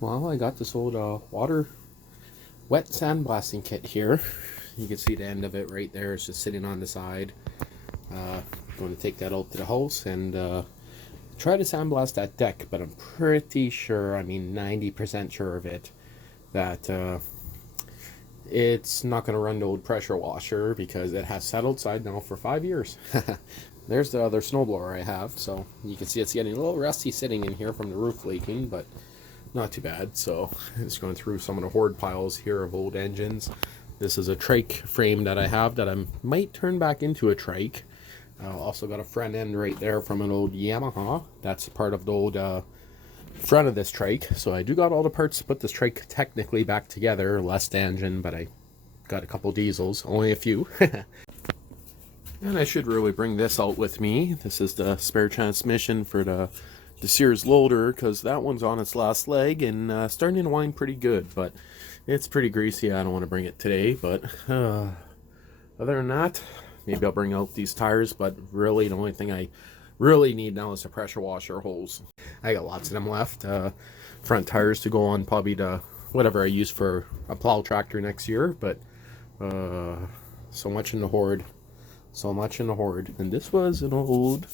Well, I got this old wet sandblasting kit here. You can see the end of it right there. It's just sitting on the side. Going to take that out to the house and try to sandblast that deck, but I'm pretty sure, I mean 90% sure of it, that it's not going to run the old pressure washer because it has sat outside now for 5 years. There's the other snowblower I have, so you can see it's getting a little rusty sitting in here from the roof leaking, but not too bad. So just going through some of the hoard piles here of old engines. This is a trike frame that I have that I might turn back into a trike. Also got a front end right there from an old Yamaha. That's part of the old front of this trike. So I do got all the parts to put this trike technically back together. Less the engine, but I got a couple diesels, only a few. And I should really bring this out with me. This is the spare transmission for the Sears loader, because that one's on its last leg and starting to whine pretty good, but it's pretty greasy. I don't want to bring it today, but other than that, maybe I'll bring out these tires, but really the only thing I really need now is the pressure washer holes. I got lots of them left. Front tires to go on probably the whatever I use for a plow tractor next year, but so much in the hoard. So much in the hoard. And this was an old,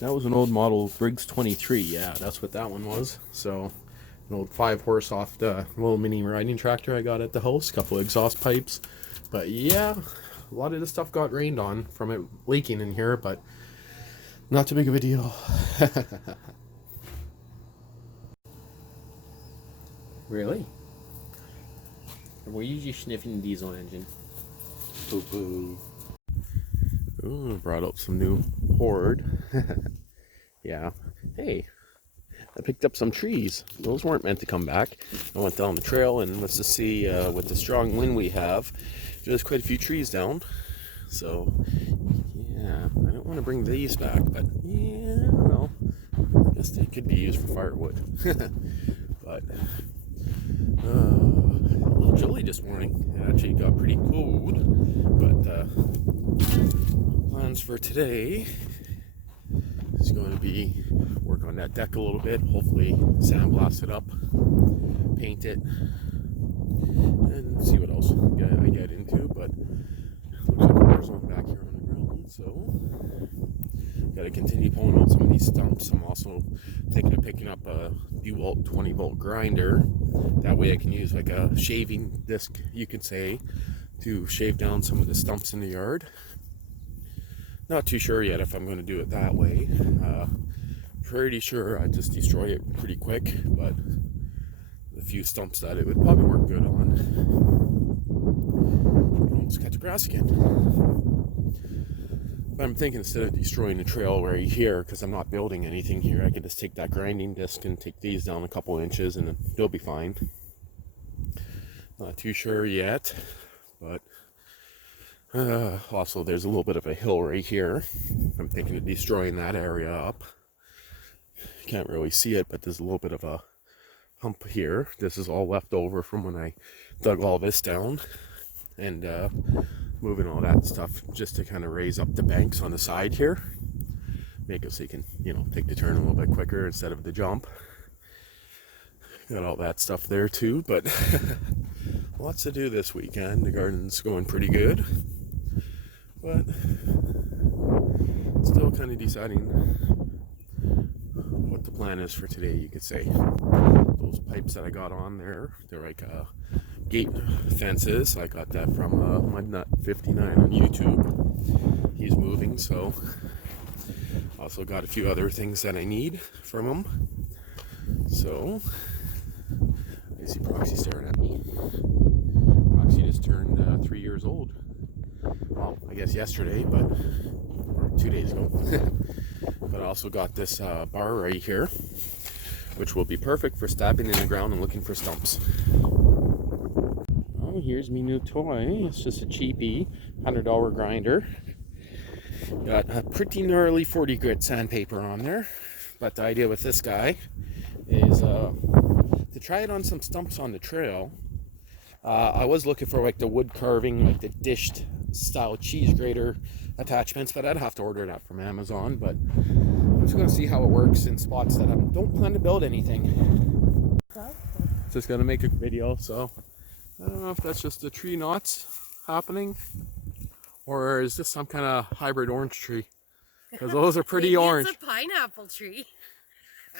that was an old model Briggs 23. Yeah, that's what that one was. So an old 5-horse off the little mini riding tractor I got at the house. Couple exhaust pipes. But yeah, a lot of this stuff got rained on from it leaking in here, but not too big of a deal. Really? Were you just sniffing the diesel engine? Boo-boo. Ooh, brought up some new hoard. Yeah. Hey, I picked up some trees. Those weren't meant to come back. I went down the trail and let's just see, with the strong wind we have, there's quite a few trees down. So, yeah, I don't want to bring these back, but yeah, I don't know. I guess they could be used for firewood. But, a little chilly this morning. It actually got pretty cold, but plans for today is going to be work on that deck a little bit, hopefully sandblast it up, paint it, and see what else I get into. But looks like there's one back here on the ground, so gotta continue pulling out some of these stumps. I'm also thinking of picking up a DeWalt 20-volt grinder. That way I can use like a shaving disc, you could say, to shave down some of the stumps in the yard. Not too sure yet if I'm going to do it that way. Pretty sure I just destroy it pretty quick, but a few stumps that it would probably work good on. Almost cut the grass again. But I'm thinking instead of destroying the trail right here, because I'm not building anything here, I could just take that grinding disc and take these down a couple inches and they'll be fine. Not too sure yet, but also there's a little bit of a hill right here. I'm thinking of destroying that area up. You can't really see it, but there's a little bit of a hump here. This is all left over from when I dug all this down, and moving all that stuff just to kind of raise up the banks on the side here, make it so you can, take the turn a little bit quicker instead of the jump. Got all that stuff there too, but lots to do this weekend. The garden's going pretty good, but still kind of deciding what the plan is for today, you could say. Those pipes that I got on there, they're like gate fences. I got that from Mudnut59 on YouTube. He's moving, so also got a few other things that I need from him. So I see Proxy staring at me. Proxy just turned 3 years old. Well, I guess yesterday, but or 2 days ago. But I also got this bar right here, which will be perfect for stabbing in the ground and looking for stumps. Oh, here's me new toy. It's just a cheapie $100 grinder. Got a pretty gnarly 40 grit sandpaper on there. But the idea with this guy is to try it on some stumps on the trail. I was looking for like the wood carving, like the dished style cheese grater attachments, but I'd have to order that from Amazon. But I'm just going to see how it works in spots that I don't plan to build anything. just gonna make a video, so I don't know if that's just the tree knots happening, or is this some kind of hybrid orange tree? Because those are pretty orange. It's a pineapple tree.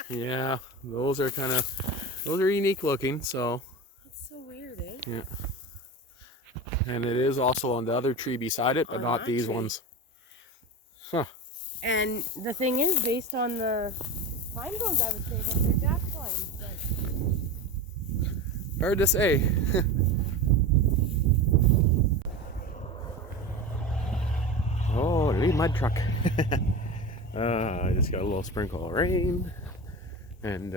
Yeah, those are unique looking, so. That's so weird, eh? Yeah. And it is also on the other tree beside it, but not these ones. Huh. And the thing is, based on the pine cones, I would say that they're jack pines, but hard to say. Oh, lead mud truck. I just got a little sprinkle of rain, and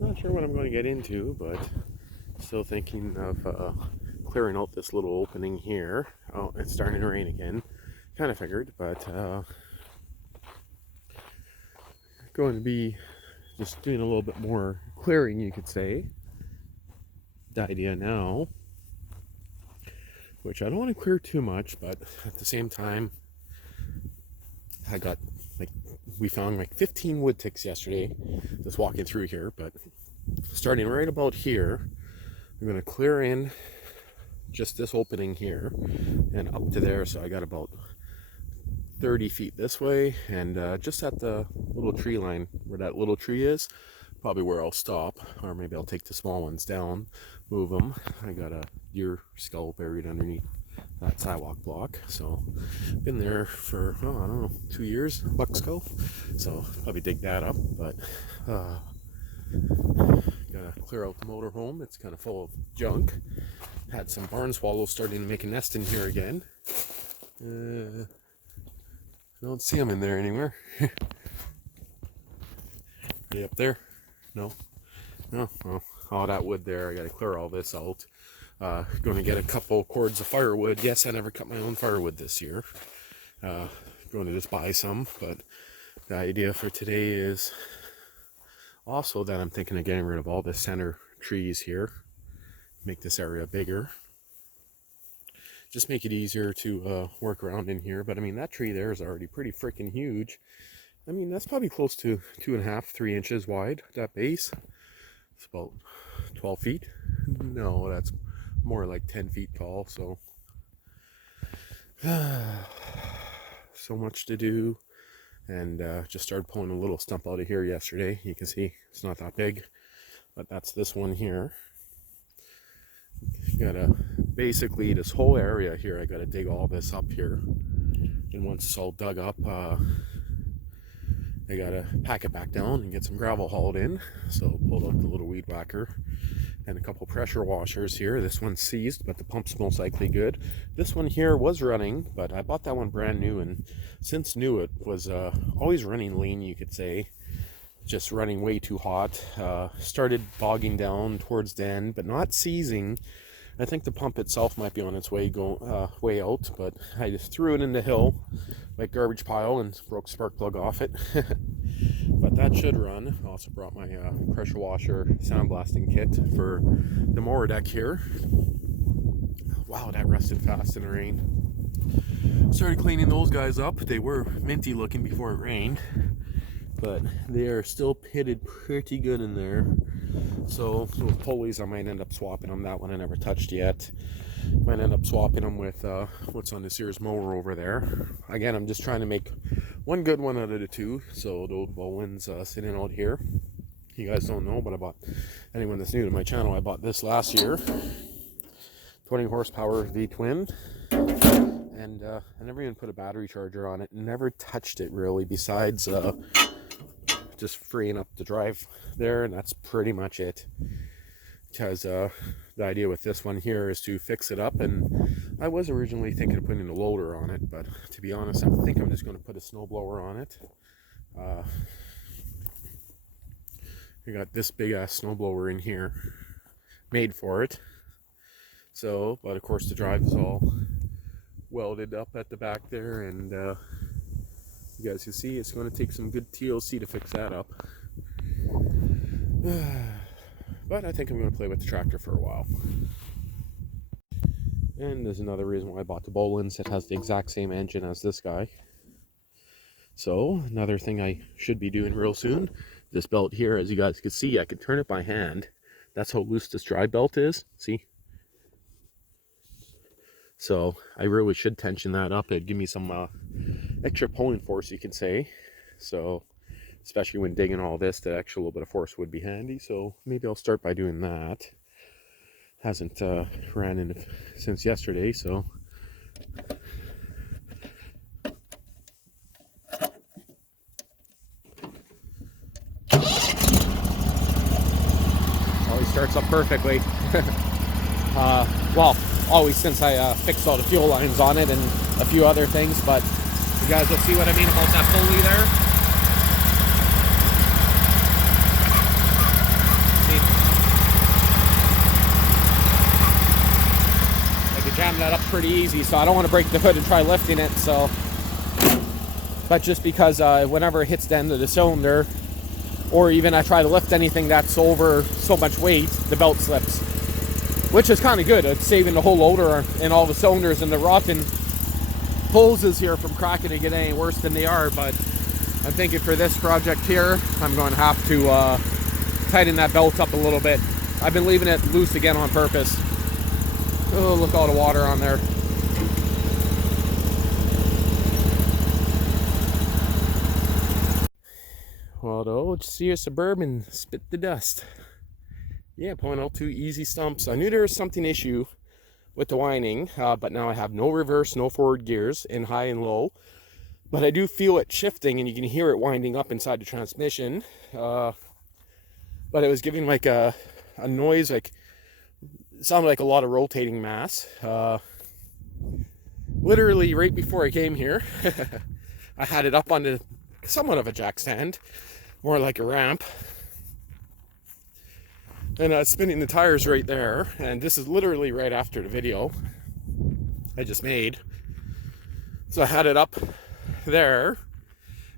not sure what I'm going to get into, but still thinking of clearing out this little opening here. Oh, it's starting to rain again. Kind of figured, but going to be just doing a little bit more clearing, you could say. The idea now, which I don't want to clear too much, but at the same time, I got we found 15 wood ticks yesterday, just walking through here, but starting right about here, I'm going to clear in just this opening here and up to there, so I got about 30 feet this way, and just at the little tree line where that little tree is, probably where I'll stop, or maybe I'll take the small ones down, move them. I got a deer skull buried underneath that sidewalk block, so been there for, oh, I don't know, 2 years, buck skull, so probably dig that up, but gotta clear out the motorhome. It's kind of full of junk. Had some barn swallows starting to make a nest in here again. Don't see them in there anywhere. Are they up there? No. No. Oh, all that wood there. I gotta clear all this out. Going to get a couple cords of firewood. Yes, I never cut my own firewood this year. Going to just buy some, but the idea for today is also that I'm thinking of getting rid of all the center trees here. Make this area bigger. Just make it easier to work around in here. But I mean, that tree there is already pretty freaking huge. I mean, that's probably close to 2.5, 3 inches wide, that base. It's about 12 feet. No, that's more like 10 feet tall, so so much to do. And just started pulling a little stump out of here yesterday. You can see it's not that big, but that's this one here. Gotta basically, this whole area here, I gotta dig all this up here, and once it's all dug up, I gotta pack it back down and get some gravel hauled in. So pulled out the little weed whacker and a couple pressure washers here. This one's seized, but the pump's most likely good. This one here was running, but I bought that one brand new, and since new, it was always running lean, you could say. Just running way too hot. Started bogging down towards the end, but not seizing. I think the pump itself might be on its way way out, but I just threw it in the hill, like garbage pile, and broke spark plug off it. But that should run. I also brought my pressure washer sandblasting kit for the mower deck here. Wow, that rusted fast in the rain. Started cleaning those guys up. They were minty looking before it rained, but they are still pitted pretty good in there. So those pulleys, I might end up swapping them. That one I never touched yet. Might end up swapping them with what's on the Sears mower over there. Again, I'm just trying to make one good one out of the two. So those Bowens sitting out here. You guys don't know, but I bought, anyone that's new to my channel, I bought this last year. 20 horsepower Vtwin. And I never even put a battery charger on it. Never touched it really, besides just freeing up the drive there, and that's pretty much it. Because the idea with this one here is to fix it up, and I was originally thinking of putting a loader on it, but to be honest, I think I'm just going to put a snowblower on it. I got this big ass snowblower in here made for it. So, but of course the drive is all welded up at the back there, and you guys can see it's going to take some good TLC to fix that up. But I think I'm going to play with the tractor for a while. And there's another reason why I bought the Bolins. It has the exact same engine as this guy. So another thing I should be doing real soon This belt here, as you guys can see, I can turn it by hand. That's how loose this drive belt is. See? So I really should tension that up. It'd give me some extra pulling force, you can say. So especially when digging all this, the extra little bit of force would be handy. So maybe I'll start by doing that. Hasn't ran in since yesterday, so. Always starts up perfectly. Well, always since I fixed all the fuel lines on it and a few other things, but you guys will see what I mean about that pulley there. See? I could jam that up pretty easy, so I don't want to break the hood and try lifting it, so. But just because whenever it hits the end of the cylinder, or even I try to lift anything that's over so much weight, the belt slips. Which is kind of good. It's saving the whole loader and all the cylinders and the rotten hoses here from cracking and getting any worse than they are. But I'm thinking for this project here, I'm going to have to tighten that belt up a little bit. I've been leaving it loose again on purpose. Oh, look at all the water on there. Well, the old Sears Suburban spit the dust. Yeah, pulling out 2 easy stumps. I knew there was something issue with the winding, but now I have no reverse, no forward gears in high and low. But I do feel it shifting, and you can hear it winding up inside the transmission. But it was giving like a noise, like it sounded like a lot of rotating mass. Literally right before I came here, I had it up on the somewhat of a jack stand, more like a ramp. And spinning the tires right there, and this is literally right after the video I just made. So I had it up there,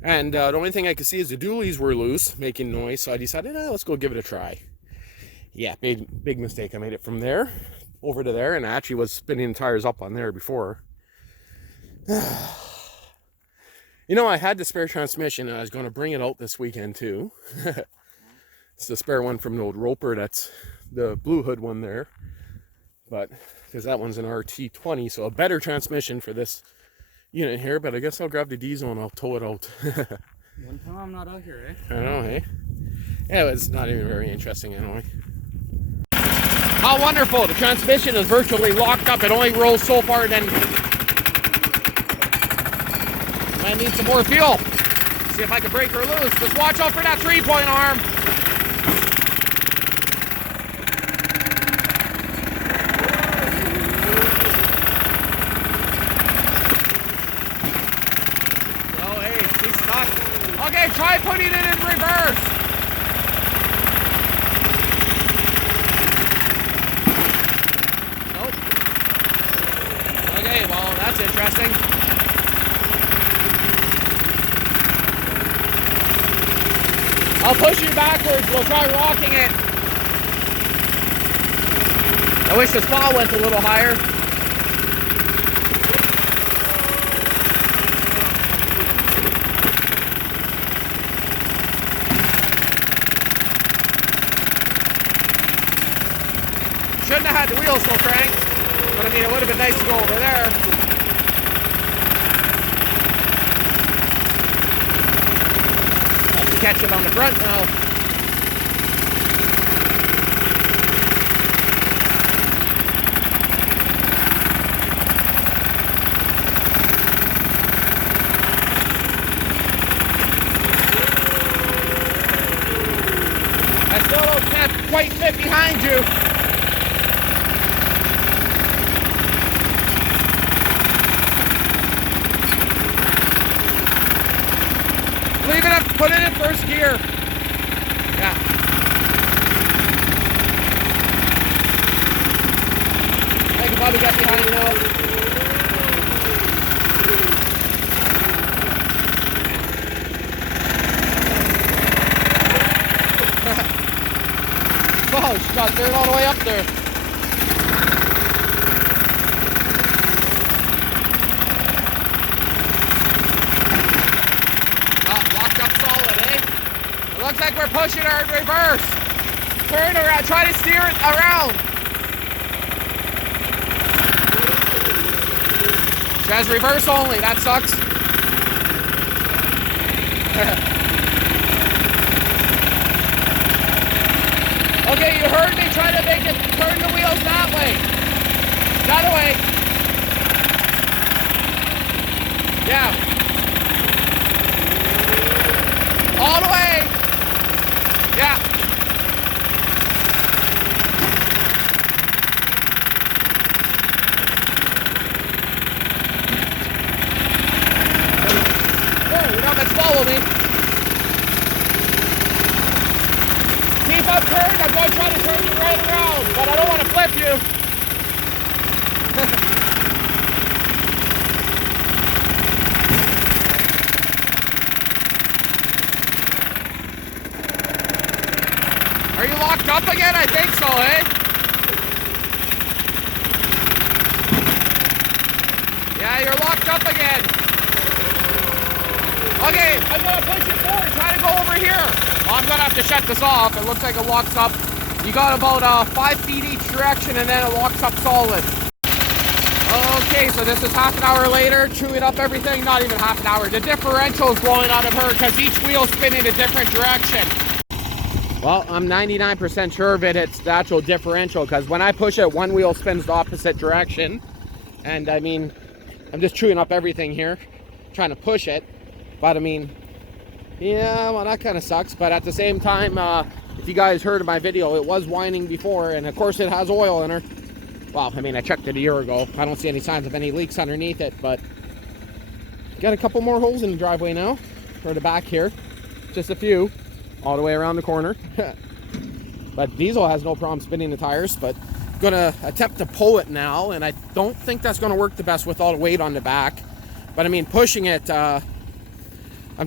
and the only thing I could see is the dualies were loose, making noise, so I decided, let's go give it a try. Yeah, big mistake. I made it from there over to there, and I actually was spinning the tires up on there before. You know, I had the spare transmission, and I was going to bring it out this weekend too. It's the spare one from the old Roper. That's the blue hood one there. But, because that one's an RT20, so a better transmission for this unit here. But I guess I'll grab the diesel and I'll tow it out. One time I'm not out here, eh? I know, eh? Yeah, it's not even very interesting anyway. How wonderful! The transmission is virtually locked up. It only rolls so far, and then might need some more fuel. See if I can break her loose. Just watch out for that 3-point arm. Okay, try putting it in reverse. Nope. Okay, well, that's interesting. I'll push you backwards. We'll try rocking it. I wish the spot went a little higher. Shouldn't have had the wheels still cranked, but I mean, it would have been nice to go over there. Have to catch it on the front now. I still can't quite fit behind you. Leave it up, put it in first gear. Yeah. I can probably get behind now. Oh, she got dirt all the way up there. looks like we're pushing her in reverse. Turn around, try to steer it around. She has reverse only, that sucks. Okay, you heard me, try to make it turn the wheels that way. The other way. Yeah. All the way. Yeah. There, you don't have to follow me. Keep up turn, I'm going to try to turn you right around, but I don't want to flip you. Are you locked up again? I think so, eh? Yeah, you're locked up again. Okay, I'm gonna push you forward. Try to go over here. Well, I'm gonna have to shut this off. It looks like it locks up. You got about 5 feet each direction and then it locks up solid. Okay, so this is half an hour later, chewing up everything. Not even half an hour. The differential is blowing out of her because each wheel's spinning a different direction. Well, I'm 99% sure of it. It's the actual differential because when I push it, one wheel spins the opposite direction. And I mean, I'm just chewing up everything here, trying to push it. But I mean, yeah, well, that kind of sucks. But at the same time, if you guys heard of my video, it was whining before. And of course, it has oil in her. Well, I mean, I checked it a year ago. I don't see any signs of any leaks underneath it. But got a couple more holes in the driveway now, or the back here. Just a few. All the way around the corner. But diesel has no problem spinning the tires, but gonna attempt to pull it now, and I don't think that's gonna work the best with all the weight on the back. But I mean, pushing it, I'm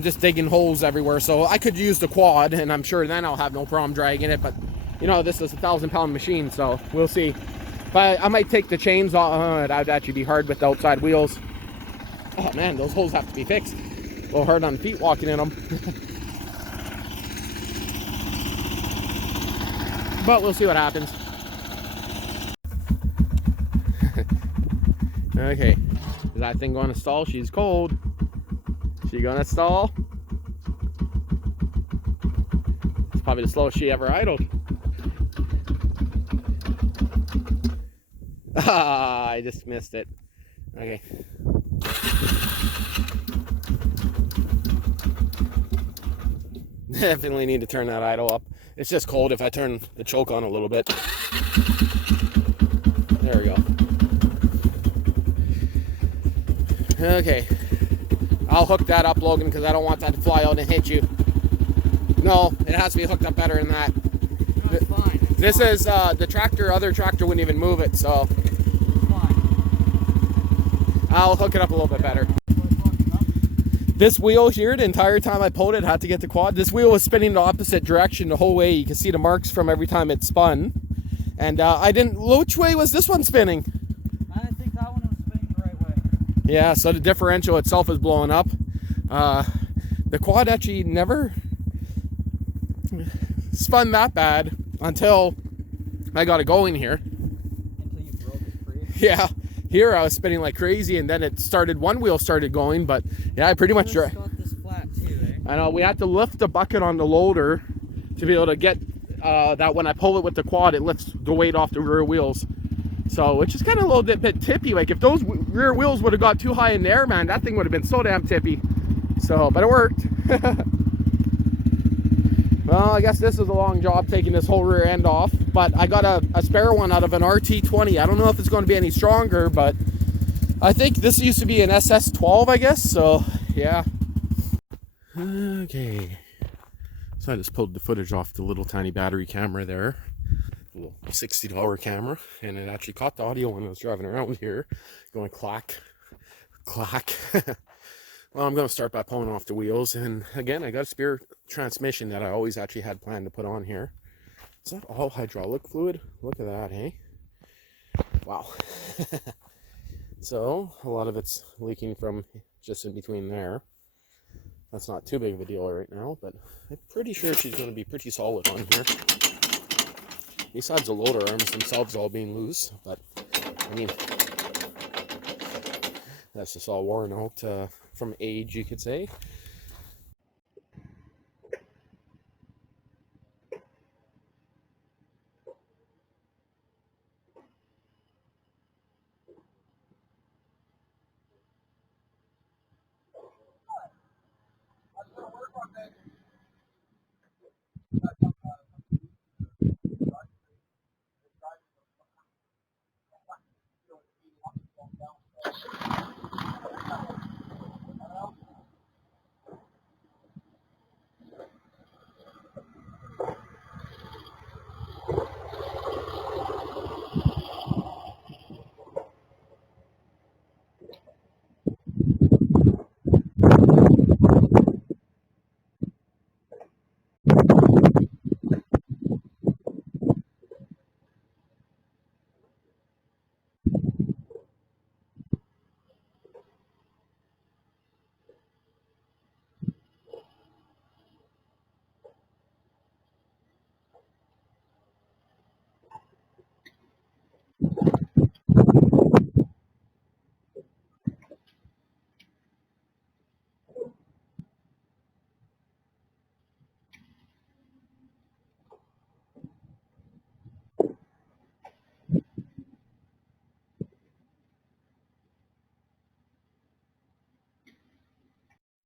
just digging holes everywhere, so I could use the quad, and I'm sure then I'll have no problem dragging it. But you know, this is a 1,000-pound machine, so we'll see. But I might take the chains off. That would actually be hard with the outside wheels. Oh man, those holes have to be fixed. A little hard on the feet walking in them. But we'll see what happens. Okay, is that thing going to stall? She's cold. She gonna stall? It's probably the slowest she ever idled. Ah, I just missed it. Okay. Definitely need to turn that idle up. It's just cold if I turn the choke on a little bit. There we go. Okay. I'll hook that up, Logan, because I don't want that to fly out and hit you. No, it has to be hooked up better than that. No, it's fine. This is the tractor, other tractor wouldn't even move it, so. Fine. I'll hook it up a little bit better. This wheel here, the entire time I pulled it, had to get the quad. This wheel was spinning the opposite direction the whole way. You can see the marks from every time it spun. And I didn't, which way was this one spinning? I think that one was spinning the right way. Yeah, so the differential itself is blowing up. The quad actually never spun that bad until I got it going here. Until you broke it free. Yeah. Here I was spinning like crazy, and then it started, one wheel started going, but yeah, I pretty much Got this flat too, eh? I know we had to lift the bucket on the loader to be able to get that when I pull it with the quad, it lifts the weight off the rear wheels. So, which is kind of a little bit tippy. Like if those rear wheels would have got too high in the air, man, that thing would have been so damn tippy. So, but it worked. Well, I guess this is a long job taking this whole rear end off, but I got a spare one out of an RT20. I don't know if it's going to be any stronger, but I think this used to be an SS12, I guess, so yeah. Okay, so I just pulled the footage off the little tiny battery camera there, a little $60 camera, and it actually caught the audio when I was driving around here, going clack, clack. Well, I'm going to start by pulling off the wheels, and again, I got a spare transmission that I always actually had planned to put on here. Is that all hydraulic fluid? Look at that, hey? Wow. So, a lot of it's leaking from just in between there. That's not too big of a deal right now, but I'm pretty sure she's going to be pretty solid on here. Besides the loader arms themselves all being loose, but I mean, that's just all worn out from age, you could say.